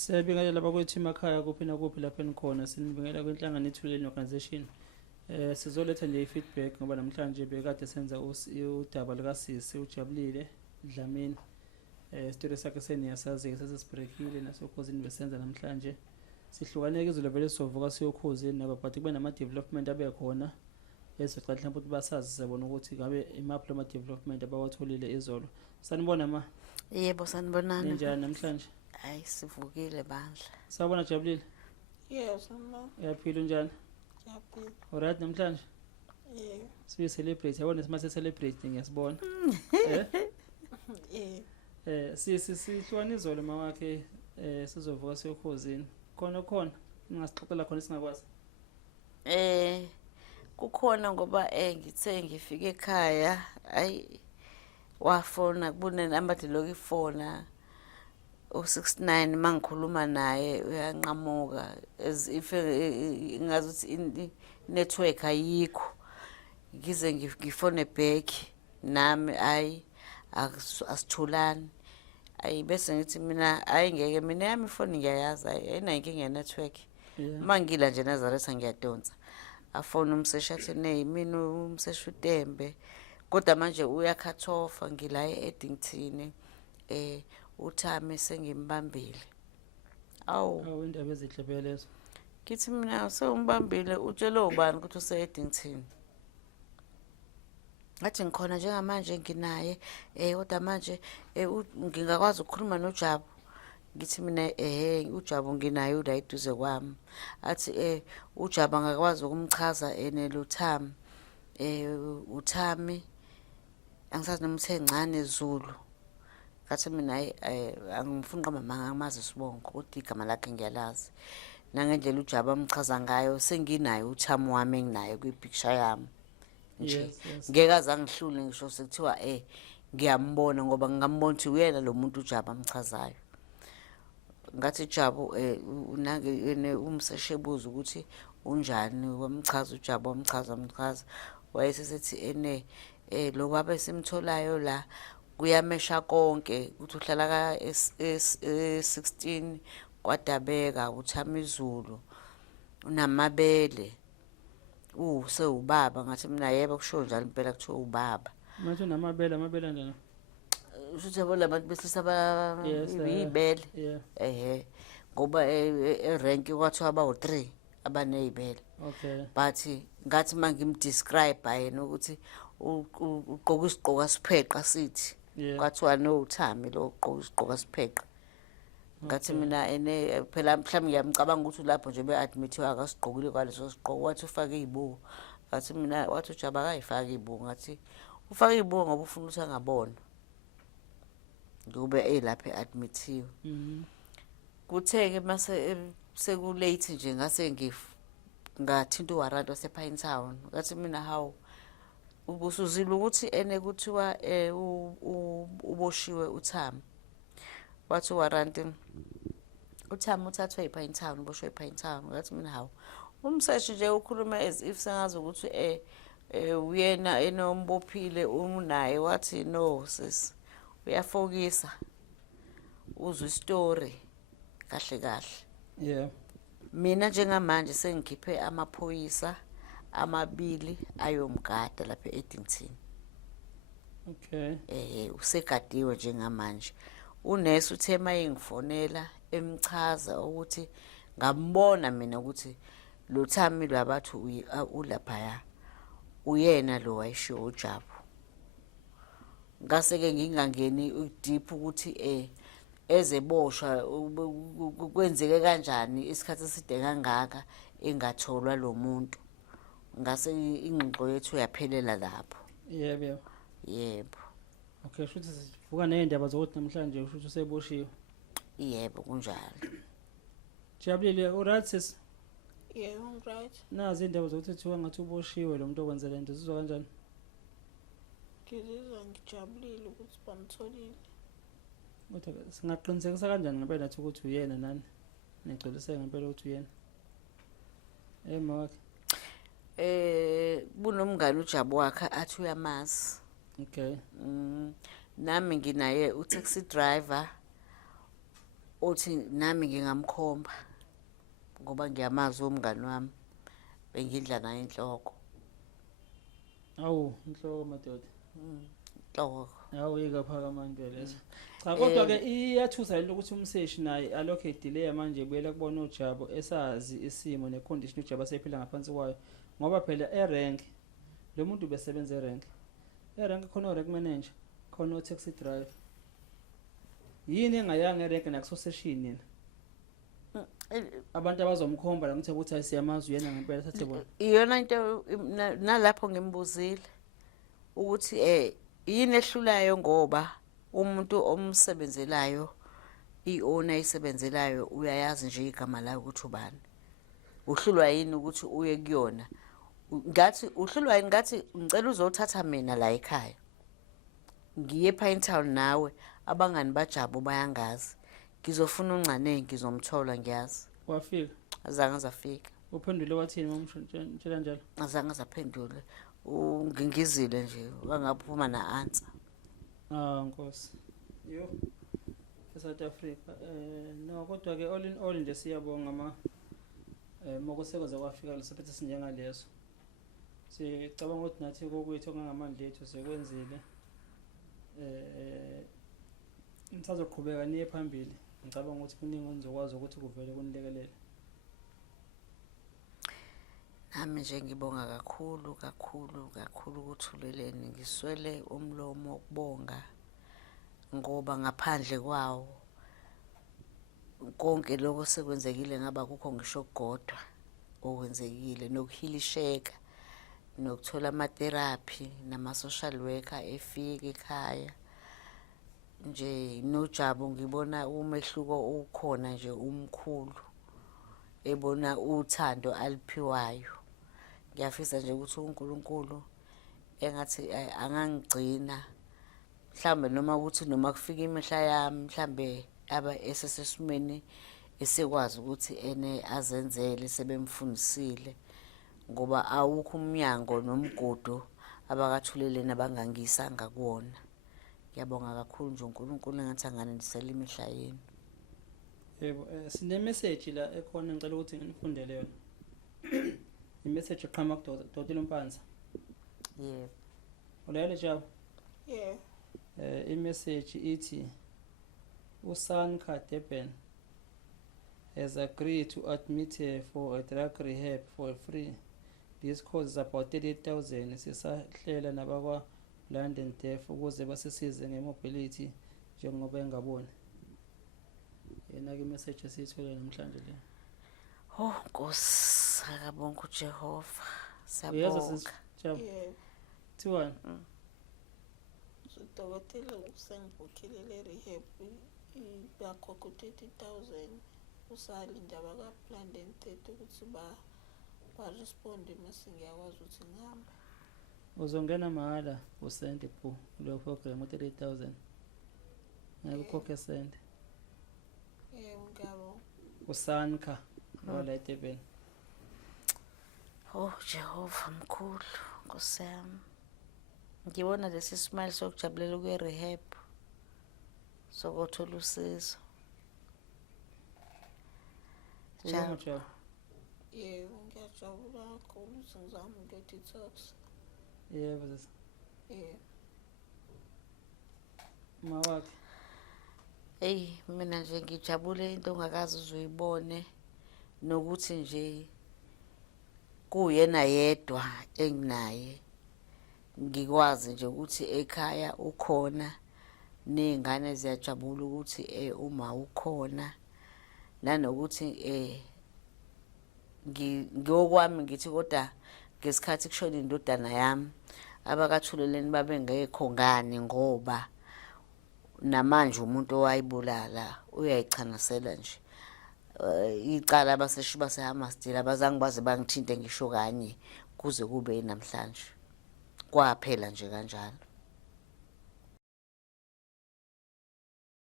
Siyabingelela bakwethu emakhaya kuphi nakuphi lapho enikhona. Sinibingelela kwinhlangano ethuleni organization. Sizoletha nje i-feedback ngoba namhlanje bekade senza udaba likasisi ujabulile Dlamini. Story sakhe seniyasazi-ke sesibrekile nasokhosini besenza namhlanje. Sihlukaneke izolo vele sizovuka siyokhosini nabo but kube nama-development abe khona. Esicela mhlawumbe ukuthi basazi siyabona ukuthi ngabe imaphi ama-development abawatholile izolo. Sanibona ma. Yebo sanibonana. Ninjani namhlanje? Hayi sivukile bandla. Sawubona Jabulile. Yes, I'm Uyaphila unjani? happy. Alright namhlanje? Yeah. Sibe celebrate. Yabona simase celebrate ngiyasibona. Yeah. Sihlukana izolo mama wakhe sizovuka siyokhosini. Khona ningasixoxela khona singakwazi. Kukhona ngoba ngithe ngifike ekhaya wafona kubune number diloki ifona u69 mangikhuluma naye uyanqamuka as if ngazuthi network ayikho ngize ngifone back nami asithulani bese ngithi mina ngeke mina yami ifoni ngiyayazi ayinankinga network mangila nje Nazareth ngiyadonsa afona umseshi athi hey mina umseshi uTembe kodwa manje uya-cut off ngila e-Eddington uThami sengimbambile Awu indaba ezihlebele lezo. Kithi mina sewumbambile utshelo ubani ukuthi use-Eddington athi ngikhona njengamanje nginaye kodwa manje ngingakwazi ukukhuluma noJabu ngithi mina uJabu nginaye ula eduze kwami athi uJabu angakwazi ukumchaza neluThami uThami angisazi noma usencane Zulu ngathi mina angifuni qamba manga ngamazi sibonke ukuthi igama lakhe ngiyalazi nangendlela uJabu amchaza ngayo senginayo uThami wami enginayo kwi-picture yami nje ngeke azangihlule ngisho sekuthiwa ngiyambona ngoba ngingambona ukuthi uyena lo muntu uJabu amchazayo ngathi Jabu unake umseshebuza ukuthi unjani wamchaza uJabu wamchaza wayesesethi lo baba esimtholayo la kuyamesha konke ukuthi uhlala ka 16 kwaDabeka uThami Zulu unamabele sewubaba ngathi mina yebo kusho njalo impela kuthiwa ubaba manje unamabele njani usho yabo labantu besilisa ibele ngoba erank kwathiwa abawu3 abanezibele but ngathi mangimdescribe yena ukuthi uqoka isiqoka sipheqa sithi kwathiwa no Thami lo uqoka isiqoka sipheqa ngathi mina phela mhlawumbe ngiyamcabanga ukuthi lapho nje beadmithiwa akasiqokile kwaleso siqoko wathi ufake izibuko ngathi mina wathi uJabu akayifaki izibuko ngathi ufake izibuko ngoba ufuna ukuthi angabona ngobe lapha admithiwe kutheke mase sekulate nje ngase ngathinta uwarrant wasePine Town ngathi mina hawu ubusuzile ukuthi kuthiwa uboshiwe uThami wathi uwarrant uThami uthathwe ePine Town uboshwe ePine Town ngathi mina hawu umseshi nje ukhuluma as if sengazi ukuthi uyena enombophile unaye wathi no sis uyafokisa uzwe istory kahle mina njengamanje sengikhiphe amaphoyisa amabili ayomgada lapha eEddington usegadiwe njengamanje unesi uThema engifonela emchaza ukuthi ngambona mina ukuthi lo Thami labathu ulapha uyena lo wayisho uJabu ngase ke ngingangeni deep ukuthi ezeboshwa kwenzeke kanjani isikhathi eside kangaka engatholwa lo muntu ngase ingxoxo yethu yaphelela lapho yebo okay futhi sivuka nezindaba zokuthi namhlanje usho useboshiwe yebo kunjalo Jabulile alright sis Yeah, I'm right. nazi indaba zokuthi thiwa ngathi uboshiwe lo muntu okwenzela into sizwa kanjani Ngizizwa ngijabulile ukuthi bamtholile. Kodwa singaqinisekisa kanjani ngempela nathi ukuthi uyena nani ngicela ngempela ukuthi uyena mawakhe bunomngane uJabu wakhe athi uyamazi okay nami nginaye utaxi driver othi nami ngingamkhomba ngoba ngiyamazi umngani wami bengidla naye inhloko. Awu inhloko madoda. Inhloko. Hawu ikaphakama nje leso. Cha kodwa ke iyathusa lento ukuthi umseshi naye alokhe delay manje buyela kubona uJabu esazi isimo necondition uJabu asephila ngaphansi kwayo ngoba phela erank lo muntu besebenza erank. Erank khona rank manager, khona taxi driver. Yini engayanga erank nakuso session nina? Abantu abazomkhomba la ngithe ukuthi ayisiyamazi uyena ngempela thathe bona. Iyona into nalapho ngimbuzile ukuthi yini ehlulayo ngoba umuntu omsebenzelayo iowner isebenzelayo uyayazi nje igama layo ukuthi ubani. Uhlulwa yini ukuthi uye kuyona? Ngathi uhlulwa yini ngathi ngicela uzothatha mina la ekhaya. Ngiye Pinetown nawe abangani baJabu bayangazi. Ngizofuna uNcane ngizomthola ngiyazi. Wafika? Azange azafika. Uphendule wathini mamtshela njalo? Azange azaphendule. Ngingizile nje wangaphuma na answer. Nkosi. Yo. eSouth Africa. No kodwa ke all in all nje siyabonga mokusebenza kwafika lesiphethe sinjengaleso. Sicabanga ukuthi nathi kokwethu ongangamandla ethu sekwenzile. Nisazoqhubeka niye phambili. Ngicabanga ukuthi kuningi onizokwazi ukuthi kuvele kunilekelele. Nami nje ngibonga kakhulu ukuthuleleni. Ngiswele umlomo wokubonga ngoba ngaphandle kwawo konke lokho sekwenzekile ngaba kukho ngisho kodwa okwenzekile nokuhilisheka nokuthola ama-therapy nama-social worker efika ekhaya. Nje noJabu ngibona umehluko ukhona nje umkhulu ebona uthando aliphiwayo. Ngiyafisa nje ukuthi uNkulunkulu engathi angangigcina mhlambe noma ukuthi noma kufika imihla yami mhlambe aba esesesimeni esekwazi ukuthi ene azenzele sebemfundisile ngoba awukho umnyango nomgodo abakathuleleni abangangisanga kuwona. Ngiyabonga kakhulu nje uNkulunkulu engathi anganendisela imihla yenu. Yebo, sine message la ekhona ngicela ukuthi nginifundele yona. I-message eqhamuka kuDkt Mpanza. Yebo. Ulayele Jabu? Yeah. I-message ithi uSanka Durban has agreed to admit her for a drug rehab for free. This costs about 38,000. Sisahlela nabakwa London Deaf ukuze basisize ngemobility njengoba engaboni. Yena ke message esithole namhlanje le. Oh Nkosi, akabonga uJehova. Uyezwa Siyabonga. Yeah. Thiwani? Udokotela usengibhukhile le rehab bakhokha 30,000 usalinda abaka-London Deaf ukuthi ba-responde mase ngiyakwazi ukuthi ngihamba. Uzongena mahala usende phu kuleyo program 38,000. Ngeke ukhokhe sende. Yebo ngiyabonga. uSanka wala eDurban. Oh Jehova mkhulu, Nkosi yami. Ngibona lesi smile sokujabulela ukuya rehab. Sokuthola usizo. Jabu. Yebo ngiyajabula kakhulu ukuthi ngizama nge-detox. Yebo sisi. Yeah. Mawakhe. Hey, mina nje ngijabule into ongakazi uzuyibone nokuthi nje kuyena yedwa enginaye. Ngikwazi nje ukuthi ekhaya ukhona nezingane ziyajabula ukuthi uma ukhona nanokuthi ngiyokwami ngithi kodwa ngesikhathi kushona indodana yami abakathuleleni babengekho ngani ngoba namanje umuntu owayibulala uyayichanasela nje. Icala abaseshiba seHamasdale abazange baze bangithinte ngisho kanye kuze kube namhlanje. Kwaphela nje kanjalo.